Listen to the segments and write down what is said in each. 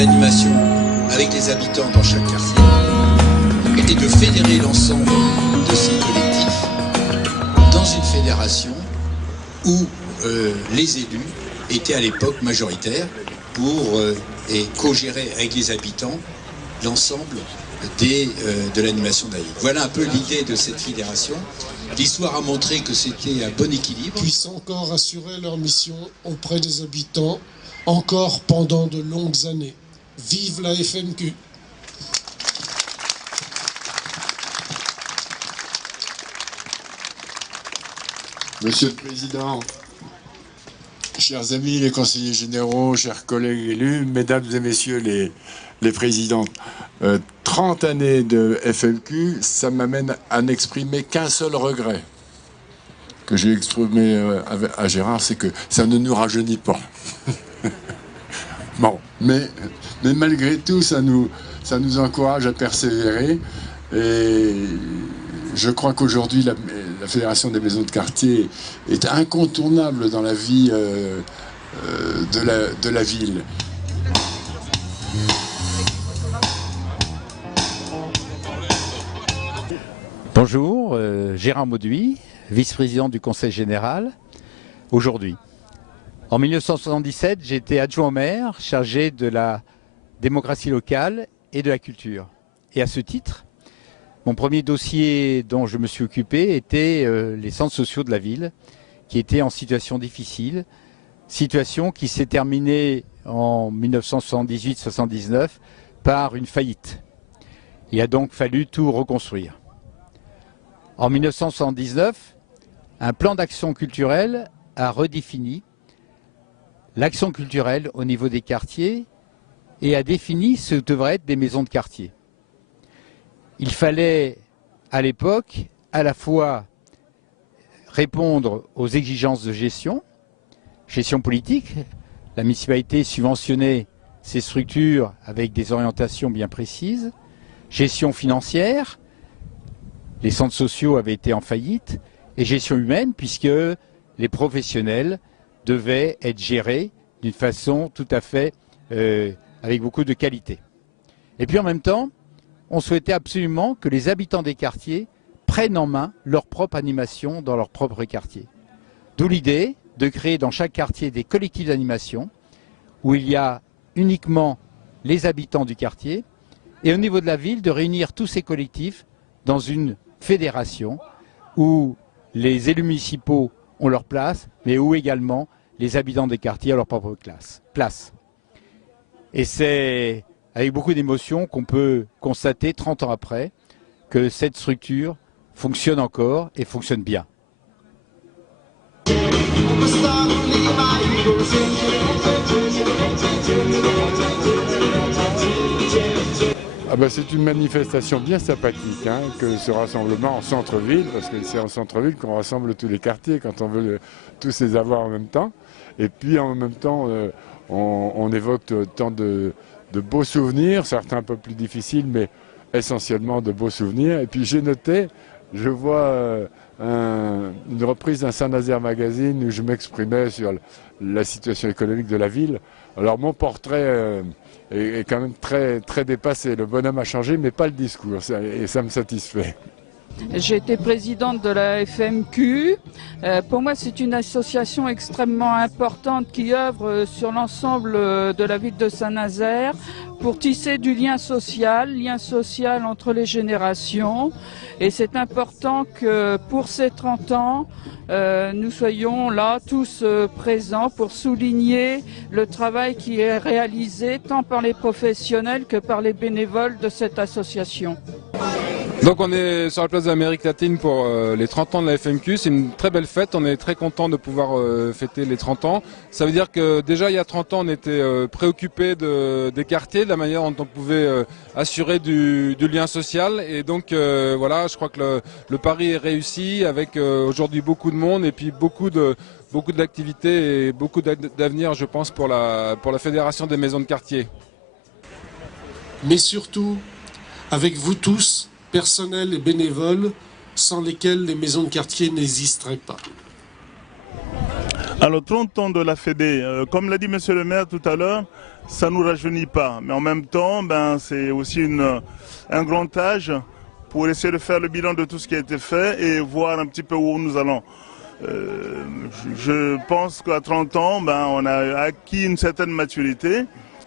d'animation avec les habitants dans chaque quartier et de fédérer l'ensemble de ces collectifs dans une fédération où les élus étaient à l'époque majoritaires pour et co-gérer avec les habitants l'ensemble de l'animation de la ville. Voilà un peu l'idée de cette fédération. L'histoire a montré que c'était un bon équilibre. Puissent encore assurer leur mission auprès des habitants, encore pendant de longues années. Vive la FMQ! Monsieur le Président, chers amis les conseillers généraux, chers collègues élus, mesdames et messieurs les présidents, 30 années de FMQ, ça m'amène à n'exprimer qu'un seul regret que j'ai exprimé à Gérard, c'est que ça ne nous rajeunit pas. Bon, mais malgré tout, ça nous encourage à persévérer. Et je crois qu'aujourd'hui, la Fédération des maisons de quartier est incontournable dans la vie de la ville. Bonjour, Gérard Mauduit, vice-président du Conseil général, aujourd'hui. En 1977, j'ai été adjoint au maire, chargé de la démocratie locale et de la culture. Et à ce titre, mon premier dossier dont je me suis occupé était les centres sociaux de la ville, qui étaient en situation difficile, situation qui s'est terminée en 1978-79 par une faillite. Il a donc fallu tout reconstruire. En 1979, un plan d'action culturelle a redéfini l'action culturelle au niveau des quartiers et a défini ce que devraient être des maisons de quartier. Il fallait, à l'époque, à la fois répondre aux exigences de gestion politique. La municipalité subventionnait ces structures avec des orientations bien précises, gestion financière, les centres sociaux avaient été en faillite, et gestion humaine, puisque les professionnels devaient être gérés d'une façon tout à fait avec beaucoup de qualité. Et puis en même temps, on souhaitait absolument que les habitants des quartiers prennent en main leur propre animation dans leur propre quartier. D'où l'idée de créer dans chaque quartier des collectifs d'animation où il y a uniquement les habitants du quartier et au niveau de la ville de réunir tous ces collectifs dans une fédération où les élus municipaux ont leur place, mais où également les habitants des quartiers ont leur propre place. Et c'est avec beaucoup d'émotion qu'on peut constater 30 ans après que cette structure fonctionne encore et fonctionne bien. Ah ben c'est une manifestation bien sympathique que ce rassemblement en centre-ville, parce que c'est en centre-ville qu'on rassemble tous les quartiers quand on veut tous les avoir en même temps. Et puis en même temps, on évoque tant de beaux souvenirs, certains un peu plus difficiles, mais essentiellement de beaux souvenirs. Et puis j'ai noté, je vois une reprise d'un Saint-Nazaire Magazine où je m'exprimais sur la situation économique de la ville. Alors mon portrait est quand même très dépassé. Le bonhomme a changé, mais pas le discours, et ça me satisfait. J'ai été présidente de la FMQ. Pour moi, c'est une association extrêmement importante qui œuvre sur l'ensemble de la ville de Saint-Nazaire pour tisser du lien social entre les générations. Et c'est important que pour ces 30 ans, nous soyons là tous présents pour souligner le travail qui est réalisé tant par les professionnels que par les bénévoles de cette association. Donc on est sur la place de l'Amérique latine pour les 30 ans de la FMQ. C'est une très belle fête, on est très content de pouvoir fêter les 30 ans. Ça veut dire que déjà il y a 30 ans on était préoccupé des quartiers, de la manière dont on pouvait assurer du lien social. Et donc voilà, je crois que le pari est réussi avec aujourd'hui beaucoup de monde et puis beaucoup d'activités et beaucoup d'avenir, je pense, pour la Fédération des maisons de quartier. Mais surtout, avec vous tous, personnel et bénévoles, sans lesquels les maisons de quartier n'existeraient pas. Alors 30 ans de la Fédé, comme l'a dit monsieur le maire tout à l'heure, ça ne nous rajeunit pas. Mais en même temps, c'est aussi un grand âge pour essayer de faire le bilan de tout ce qui a été fait et voir un petit peu où nous allons. Je pense qu'à 30 ans, on a acquis une certaine maturité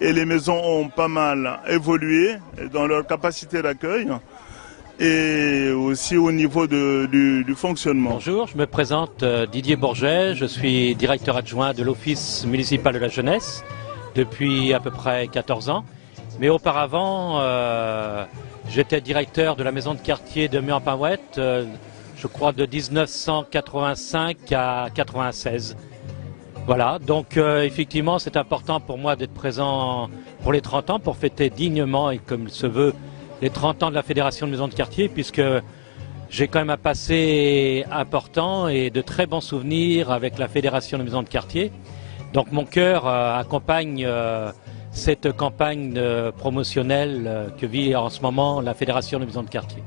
et les maisons ont pas mal évolué dans leur capacité d'accueil et aussi au niveau du fonctionnement. Bonjour, je me présente Didier Bourget, je suis directeur adjoint de l'Office municipal de la jeunesse depuis à peu près 14 ans. Mais auparavant, j'étais directeur de la maison de quartier de Mur-en-Pamouette, je crois de 1985 à 96. Voilà, donc effectivement c'est important pour moi d'être présent pour les 30 ans, pour fêter dignement et comme il se veut les 30 ans de la Fédération de maisons de quartier, puisque j'ai quand même un passé important et de très bons souvenirs avec la Fédération de maisons de quartier. Donc mon cœur accompagne cette campagne promotionnelle que vit en ce moment la Fédération de maisons de quartier.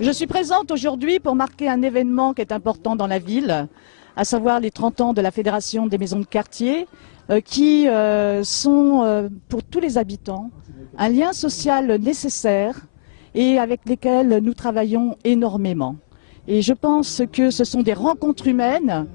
Je suis présente aujourd'hui pour marquer un événement qui est important dans la ville, à savoir les 30 ans de la Fédération des maisons de quartier, qui sont pour tous les habitants un lien social nécessaire et avec lesquels nous travaillons énormément. Et je pense que ce sont des rencontres humaines.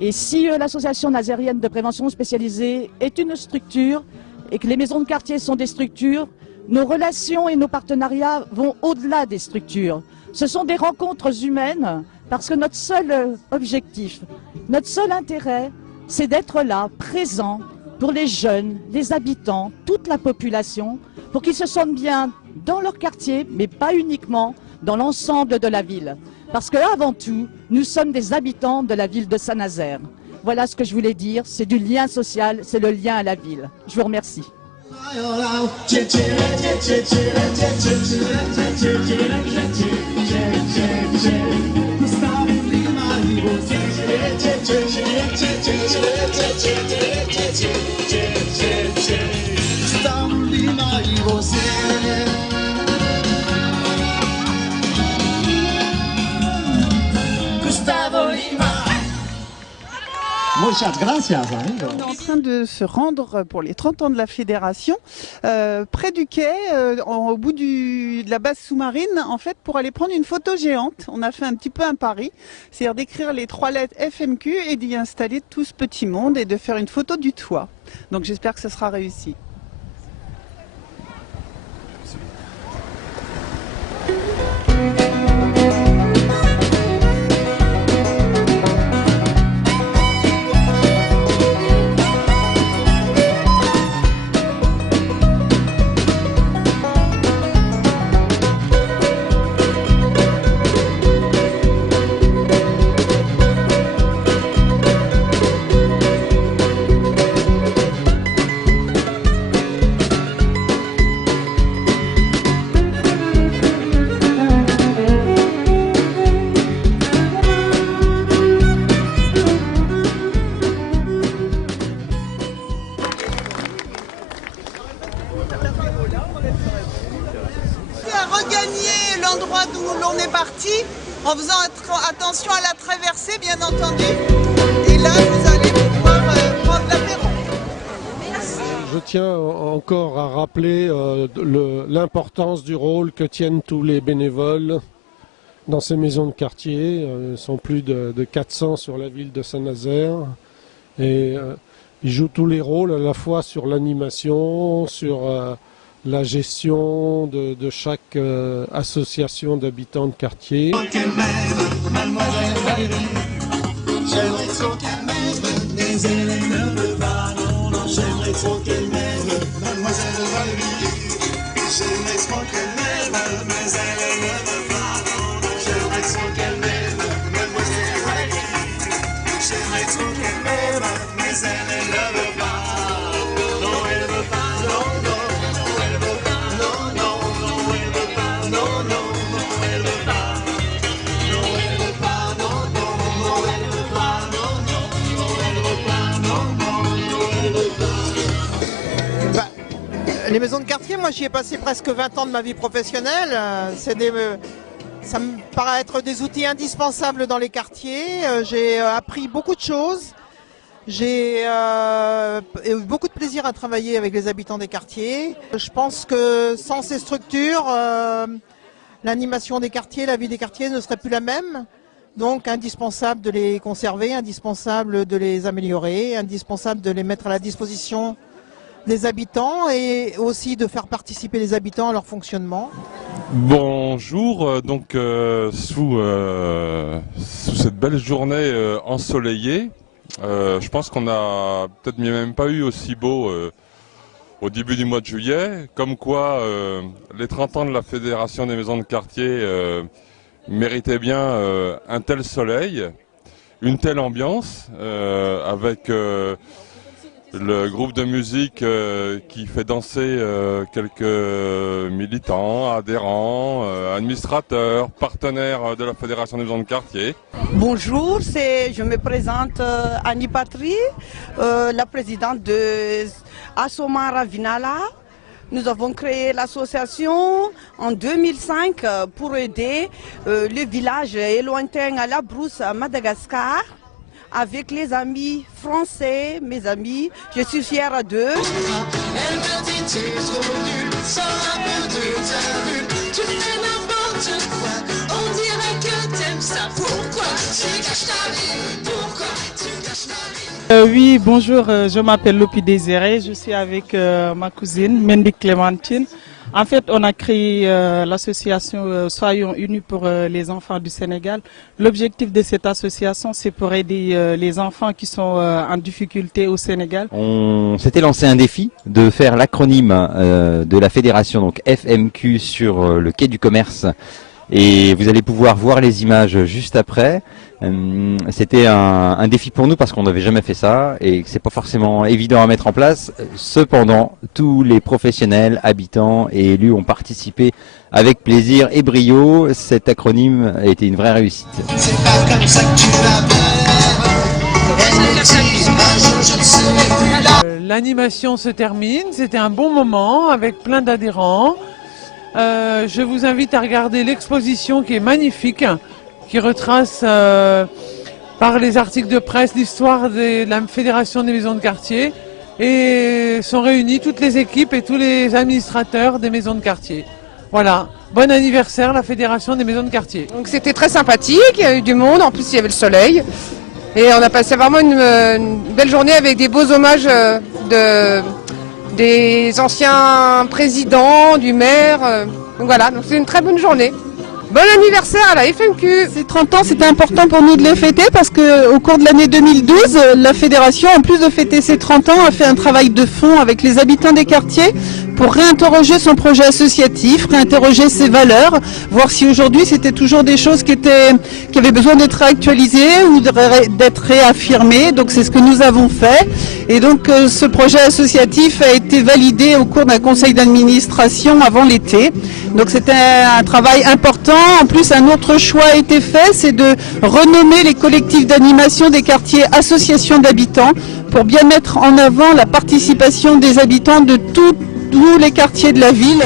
Et si l'association nazérienne de prévention spécialisée est une structure et que les maisons de quartier sont des structures, nos relations et nos partenariats vont au-delà des structures. Ce sont des rencontres humaines parce que notre seul objectif, notre seul intérêt, c'est d'être là, présent pour les jeunes, les habitants, toute la population, pour qu'ils se sentent bien dans leur quartier, mais pas uniquement dans l'ensemble de la ville. Parce qu'avant tout, nous sommes des habitants de la ville de Saint-Nazaire. Voilà ce que je voulais dire, c'est du lien social, c'est le lien à la ville. Je vous remercie. Muchas gracias, amigo. On est en train de se rendre pour les 30 ans de la Fédération près du quai, au bout de la base sous-marine, en fait, pour aller prendre une photo géante. On a fait un petit peu un pari, c'est-à-dire d'écrire les 3 lettres FMQ et d'y installer tout ce petit monde et de faire une photo du toit. Donc j'espère que ça sera réussi. L'endroit d'où l'on est parti, en faisant attention à la traversée, bien entendu. Et là, vous allez pouvoir prendre l'apéro. Merci. Je tiens encore à rappeler l'importance du rôle que tiennent tous les bénévoles dans ces maisons de quartier. Ils sont plus de 400 sur la ville de Saint-Nazaire. Et ils jouent tous les rôles, à la fois sur l'animation, sur la gestion de chaque association d'habitants de quartier. Les maisons de quartier, moi j'y ai passé presque 20 ans de ma vie professionnelle. Ça me paraît être des outils indispensables dans les quartiers. J'ai appris beaucoup de choses. J'ai eu beaucoup de plaisir à travailler avec les habitants des quartiers. Je pense que sans ces structures, l'animation des quartiers, la vie des quartiers ne serait plus la même. Donc indispensable de les conserver, indispensable de les améliorer, indispensable de les mettre à la disposition des habitants et aussi de faire participer les habitants à leur fonctionnement. Bonjour, donc sous cette belle journée ensoleillée, je pense qu'on a peut-être même pas eu aussi beau au début du mois de juillet, comme quoi les 30 ans de la Fédération des maisons de quartier méritaient bien un tel soleil, une telle ambiance, avec le groupe de musique qui fait danser quelques militants, adhérents, administrateurs, partenaires de la Fédération des maisons de quartier. Bonjour, je me présente Annie Patry, la présidente de Asomara Vinala. Nous avons créé l'association en 2005 pour aider le village lointain à la brousse à Madagascar. Avec les amis français, mes amis, je suis fière d'eux. Oui, bonjour, je m'appelle Lopi Désiré, je suis avec ma cousine Mendy Clémentine. En fait, on a créé l'association Soyons Unis pour les enfants du Sénégal. L'objectif de cette association, c'est pour aider les enfants qui sont en difficulté au Sénégal. On s'était lancé un défi de faire l'acronyme de la fédération, donc FMQ, sur le quai du commerce. Et vous allez pouvoir voir les images juste après. C'était un défi pour nous parce qu'on n'avait jamais fait ça et que c'est pas forcément évident à mettre en place. Cependant, tous les professionnels, habitants et élus ont participé avec plaisir et brio. Cet acronyme a été une vraie réussite. C'est pas comme ça que tu vas. L'animation se termine, c'était un bon moment avec plein d'adhérents. Je vous invite à regarder l'exposition qui est magnifique, qui retrace par les articles de presse l'histoire de la Fédération des maisons de quartier et sont réunis toutes les équipes et tous les administrateurs des maisons de quartier. Voilà, bon anniversaire la Fédération des maisons de quartier. Donc c'était très sympathique, il y a eu du monde, en plus il y avait le soleil et on a passé vraiment une belle journée avec des beaux hommages des anciens présidents, du maire. Donc voilà, donc c'est une très bonne journée. Bon anniversaire à la FMQ. Ces 30 ans, c'était important pour nous de les fêter parce qu'au cours de l'année 2012, la fédération, en plus de fêter ses 30 ans, a fait un travail de fond avec les habitants des quartiers pour réinterroger son projet associatif, réinterroger ses valeurs, voir si aujourd'hui c'était toujours des choses qui avaient besoin d'être réactualisées ou d'être réaffirmées. Donc c'est ce que nous avons fait. Et donc ce projet associatif a été validé au cours d'un conseil d'administration avant l'été. Donc c'était un travail important. En plus, un autre choix a été fait, c'est de renommer les collectifs d'animation des quartiers associations d'habitants pour bien mettre en avant la participation des habitants de tous les quartiers de la ville.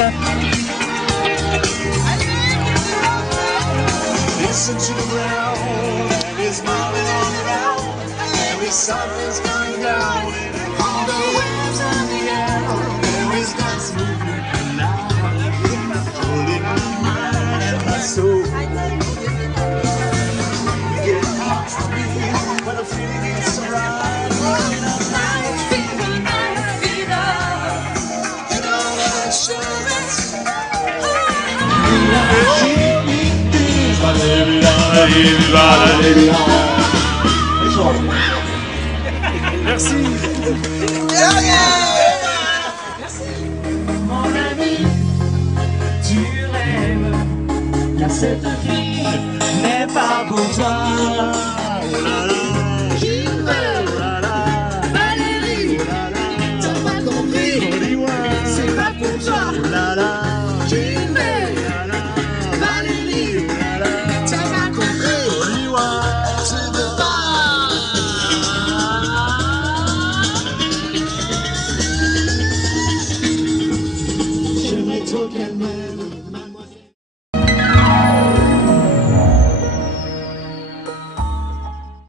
Merci. Mon ami, tu rêves, car cette vie n'est pas pour toi.